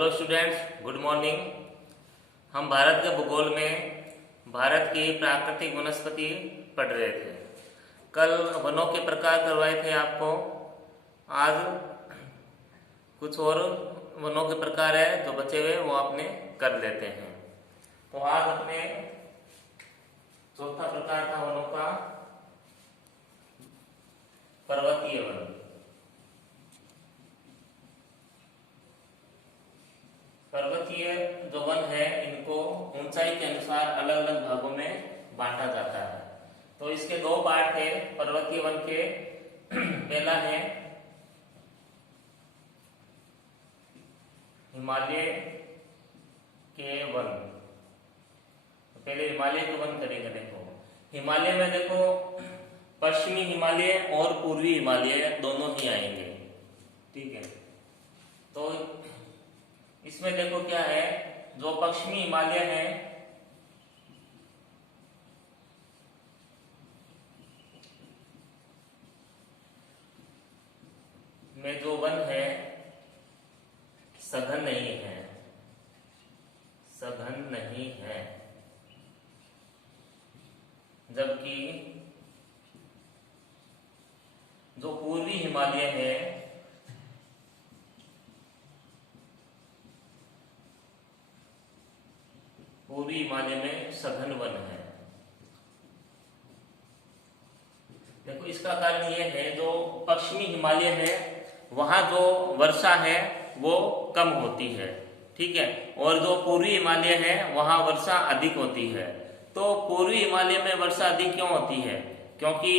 Hello students, good morning. हम भारत के भूगोल में भारत की प्राकृतिक वनस्पति पढ़ रहे थे। कल वनों के प्रकार करवाए थे आपको। आज कुछ और वनों के प्रकार है जो बचे हुए वो आपने कर लेते हैं। तो आज अपने चौथा प्रकार था वनों का पर्वतीय वन। पर्वतीय जो वन है इनको ऊंचाई के अनुसार अलग अलग भागों में बांटा जाता है। तो इसके दो पार्ट है पर्वतीय वन के। पहला है हिमालय के वन। पहले हिमालय के वन करेंगे। देखो हिमालय में देखो पश्चिमी हिमालय और पूर्वी हिमालय दोनों ही आएंगे, ठीक है। तो इसमें देखो क्या है, जो पश्चिमी हिमालय है में जो वन है सघन नहीं है, सघन नहीं है। जबकि जो पूर्वी हिमालय है पूर्वी हिमालय में सघन वन है। देखो इसका कारण यह है, जो पश्चिमी हिमालय है वहां जो वर्षा है वो कम होती है, ठीक है। और जो पूर्वी हिमालय है वहां वर्षा अधिक होती है। तो पूर्वी हिमालय में वर्षा अधिक क्यों होती है? क्योंकि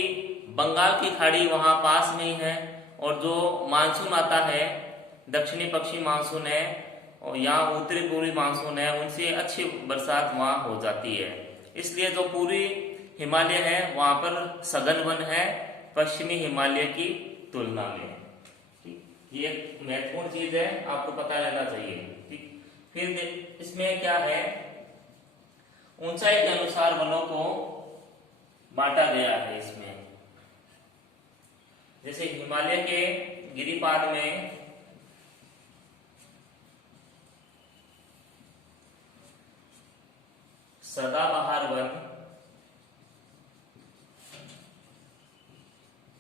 बंगाल की खाड़ी वहां पास में ही है, और जो मानसून आता है दक्षिणी पश्चिमी मानसून है और यहाँ उत्तरी पूर्वी मानसून है, उनसे अच्छी बरसात वहां हो जाती है। इसलिए जो पूर्वी हिमालय है वहां पर सघन वन है पश्चिमी हिमालय की तुलना में। ठीक, ये एक महत्वपूर्ण चीज है, आपको पता रहना चाहिए। ठीक, फिर इसमें क्या है, ऊंचाई के अनुसार वनों को बांटा गया है। इसमें जैसे हिमालय के गिरिपाद में सदाबहार वन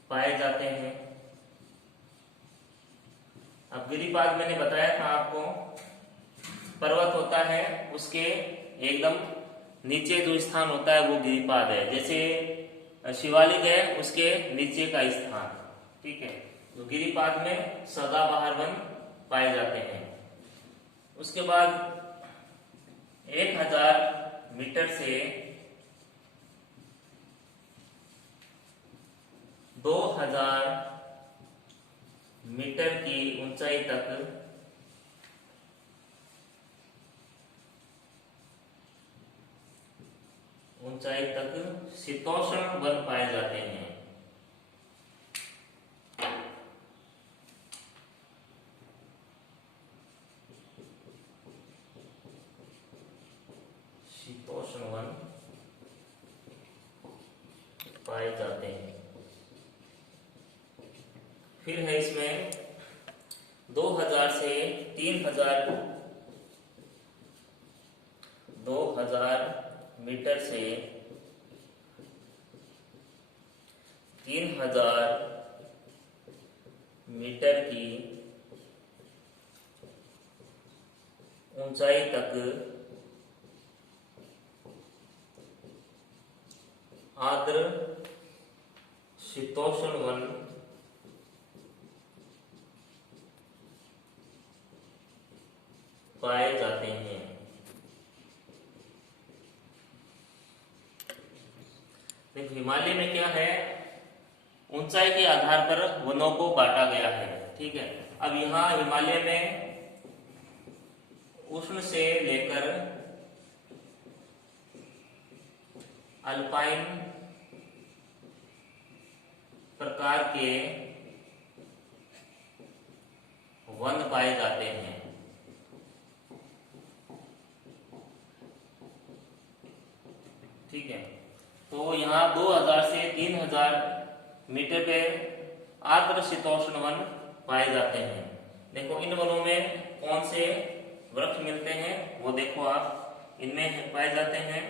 पाए जाते हैं। अब गिरिपाद मैंने बताया था आपको, पर्वत होता है उसके एकदम नीचे जो स्थान होता है वो गिरिपाद है। जैसे शिवालिक है उसके नीचे का स्थान, ठीक है। तो गिरिपाद में सदाबहार वन पाए जाते हैं। उसके बाद 1000 मीटर से 2000 मीटर की ऊंचाई तक शीतोष्ण वन पाए जाते हैं। शीतोष्ण वन पाए जाते हैं। फिर है इसमें 2000 से 3000 मीटर से 3000 मीटर की ऊंचाई तक आर्द्र शीतोष्ण वन पाए जाते हैं। देखो हिमालय में क्या है, ऊंचाई के आधार पर वनों को बांटा गया है, ठीक है। अब यहाँ हिमालय में उष्ण से लेकर अल्पाइन प्रकार के वन पाए जाते हैं, ठीक है। तो यहाँ 2000 से 3000 मीटर पे आर्द्र शीतोष्ण वन पाए जाते हैं। देखो इन वनों में कौन से वृक्ष मिलते हैं वो देखो आप इनमें पाए जाते हैं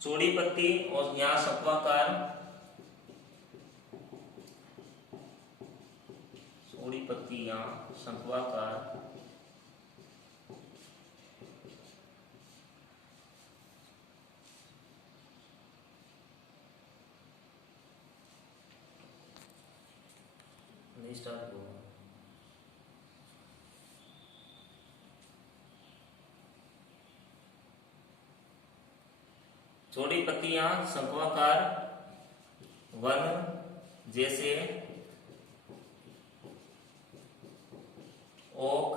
चौड़ी पत्ती और यहाँ शंक्वाकार, चौड़ी पत्ती यहाँ शंक्वाकार, नहीं स्टार्ट हुआ, चौड़ी पत्तियां शंक्वाकार वन जैसे ओक,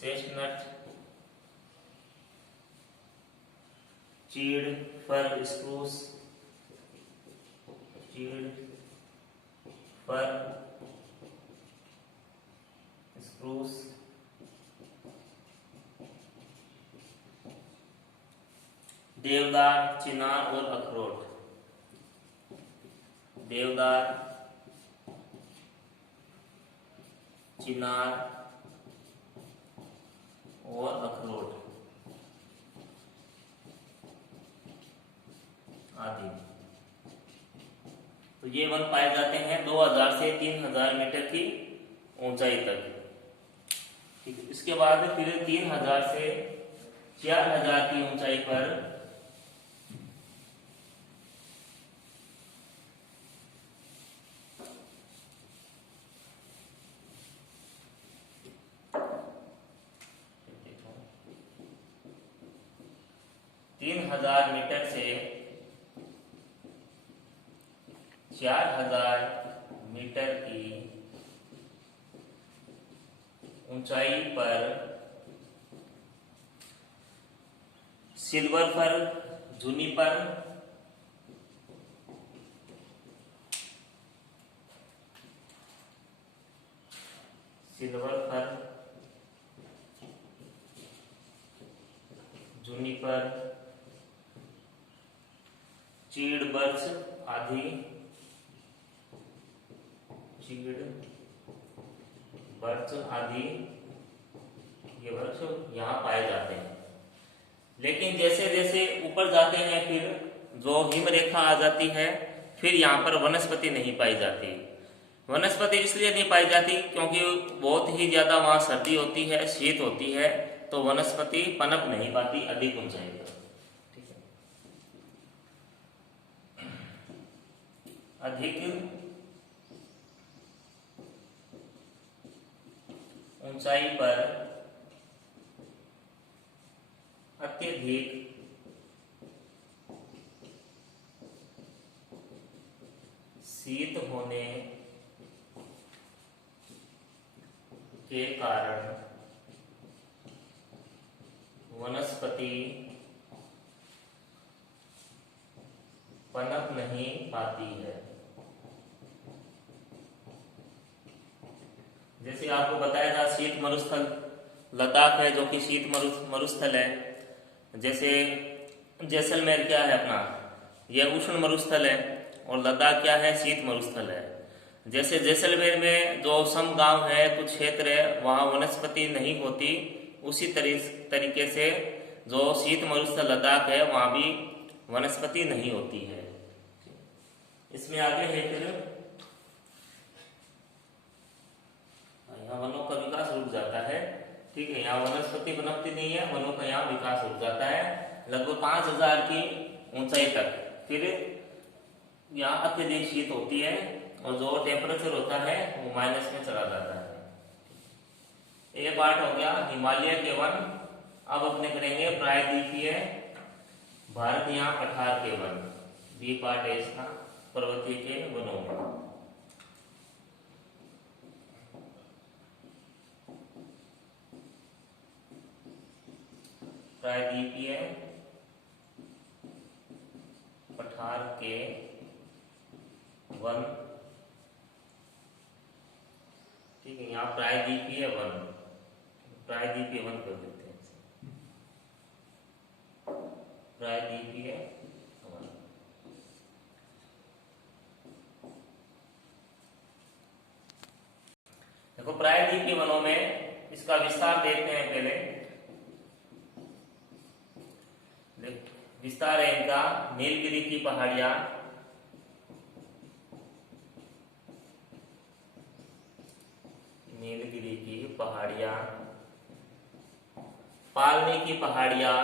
चेस्टनट, चीड़, फर, स्प्रूस, चीड़, फर, स्प्रूस, देवदार, चिनार और अखरोट, देवदार, चिनार और अखरोट आदि। तो ये वन पाए जाते हैं 2000 से 3000 मीटर की ऊंचाई तक। ठीक है, इसके बाद फिर 3000 से 4000 की ऊंचाई पर तीन 3000 मीटर से 4000 मीटर की ऊंचाई पर silver fir, Juniper, silver fir, Juniper, चीड़, बर्च आदि, चीड़, बर्च आदि ये वृक्ष यहाँ पाए जाते हैं। लेकिन जैसे जैसे ऊपर जाते हैं फिर जो हिम रेखा आ जाती है, फिर यहाँ पर वनस्पति नहीं पाई जाती। वनस्पति इसलिए नहीं पाई जाती क्योंकि बहुत ही ज्यादा वहाँ सर्दी होती है, शीत होती है, तो वनस्पति पनप नहीं पाती अधिक ऊंचाई पर। ठीक है, अधिक ऊंचाई पर अत्यधिक शीत होने के कारण वनस्पति पनप नहीं पाती है। जैसे आपको बताया था शीत मरुस्थल लद्दाख है जो कि शीत मरुस्थल है। जैसे जैसलमेर क्या है अपना, यह उष्ण मरुस्थल है, और लद्दाख क्या है, शीत मरुस्थल है। जैसे जैसलमेर में जो सम गांव है, कुछ क्षेत्र है, वहाँ वनस्पति नहीं होती, उसी तरीके से जो शीत मरुस्थल लद्दाख है वहाँ भी वनस्पति नहीं होती है। इसमें आगे है फिर यहाँ वनों का विकास रुक जाता है। ठीक है, यहाँ वनस्पति पनपती नहीं है, वनों का यहाँ विकास रुक जाता है लगभग 5000 की ऊंचाई तक। फिर यहाँ अत्यधिक शीत होती है और जो टेम्परेचर होता है वो माइनस में चला जाता है। ये पार्ट हो गया हिमालय के वन। अब अपने करेंगे प्रायद्वीपीय भारत यहाँ पठार के वन। बी पार्ट है इसका, पर्वतीय के वनों का। प्रायद्वीपीय पठार के वन। ठीक है, यहाँ प्रायद्वीपीय वन, प्रायद्वीपीय वन कर देते हैं, प्रायद्वीपीय वन। प्रायद्वीपीय वनों में इसका विस्तार देखते हैं पहले। विस्तार है इनका नीलगिरी की पहाड़ियां, नीलगिरी की पहाड़ियां, पालनी की पहाड़ियां,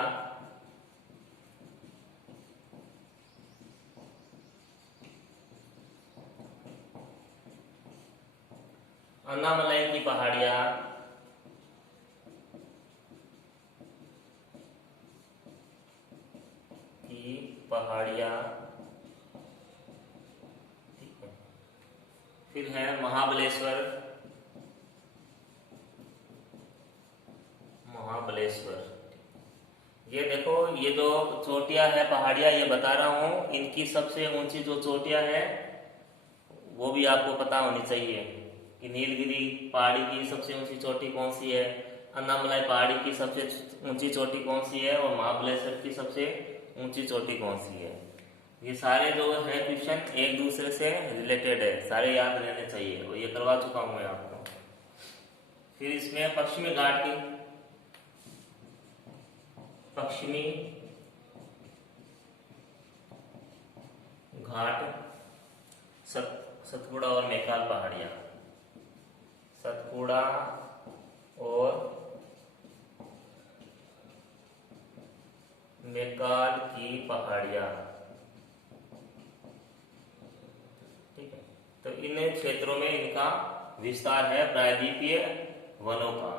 अन्नामलाई की पहाड़ियां, ठीक है। फिर है महाबलेश्वर, ये देखो ये जो चोटियां है पहाड़ियां ये बता रहा हूं, इनकी सबसे ऊंची जो चोटियां है वो भी आपको पता होनी चाहिए कि नीलगिरी पहाड़ी की सबसे ऊंची चोटी कौन सी है, अन्नामलाई पहाड़ी की सबसे ऊंची चोटी कौन सी है और महाबलेश्वर की सबसे ऊंची चोटी कौन सी है। ये सारे जो है क्वेश्चन एक दूसरे से रिलेटेड है, सारे याद रहने चाहिए, और ये करवा चुका हूं मैं आपको। फिर इसमें पश्चिमी घाट की, पश्चिमी घाट, सतपुड़ा और मैकाल पहाड़ियां, सतपुड़ा और मैकाल की पहाड़ियां, ठीक है। तो इन क्षेत्रों में इनका विस्तार है प्रायद्वीपीय वनों का,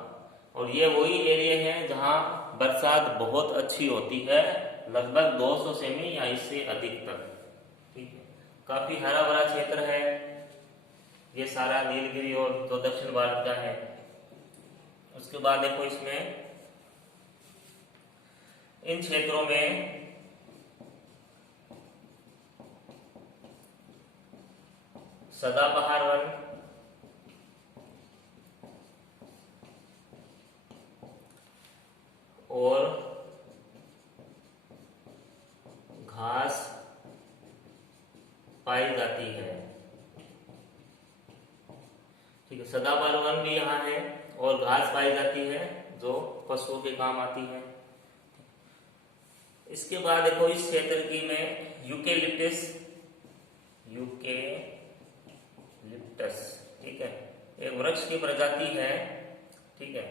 और ये वही एरिया है जहां बरसात बहुत अच्छी होती है, लगभग 200 सेमी या इससे अधिक तक, ठीक है। काफी हरा भरा क्षेत्र है ये सारा नीलगिरी और तो दक्षिण भारत का है। उसके बाद देखो इसमें इन क्षेत्रों में सदाबहार वन, और घास पाई जाती है, ठीक है। सदाबहार वन भी यहाँ है और घास पाई जाती है जो पशुओं के काम आती है। इसके बाद देखो इस क्षेत्र की में यूकेलिप्टस, ठीक है, एक वृक्ष की प्रजाति है, ठीक है।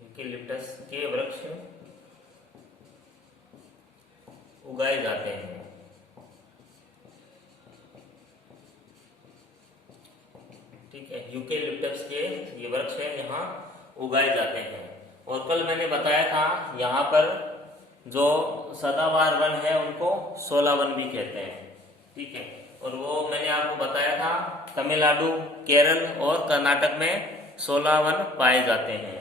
यूकेलिप्टस के वृक्ष उगाए जाते हैं, ठीक है। यूकेलिप्टस के ये वृक्ष है यहाँ उगाए जाते हैं। और कल मैंने बताया था यहाँ पर जो सदाबहार वन है उनको शोला वन भी कहते हैं, ठीक है। और वो मैंने आपको बताया था तमिलनाडु, केरल और कर्नाटक में शोला वन पाए जाते हैं,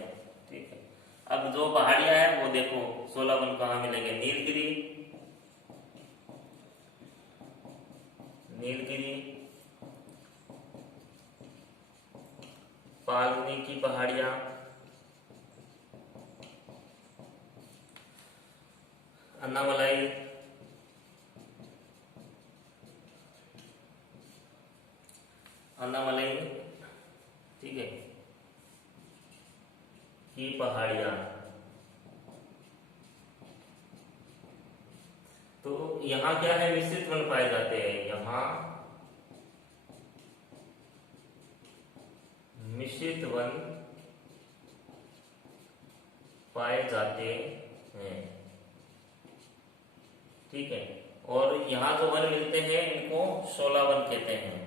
ठीक है। अब जो पहाड़ियां हैं वो देखो शोला वन कहाँ मिलेंगे, नीलगिरी, पालनी की पहाड़ियां, अन्नामलाई, ठीक है, की पहाड़ियां। तो यहाँ क्या है, मिश्रित वन पाए जाते हैं, यहाँ मिश्रित वन पाए जाते हैं, ठीक है। और यहाँ जो वन मिलते हैं इनको शोला वन कहते हैं,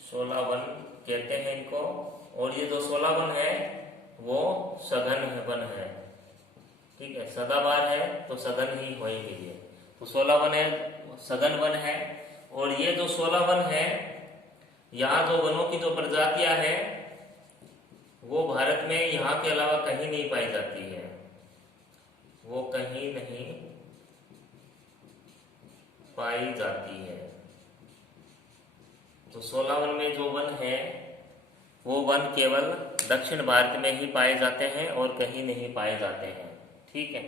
शोला वन कहते हैं इनको। और ये जो शोला वन है वो सघन वन है, ठीक है। सदाबहार है तो सघन ही होएंगे ये, तो शोला वन है सघन वन है। और ये जो शोला वन है यहाँ जो वनों की जो प्रजातियां हैं वो भारत में यहाँ के अलावा कहीं नहीं पाई जाती है, वो कहीं नहीं पाई जाती है। तो शोला वन में जो वन है वो वन केवल दक्षिण भारत में ही पाए जाते हैं और कहीं नहीं पाए जाते हैं, ठीक है।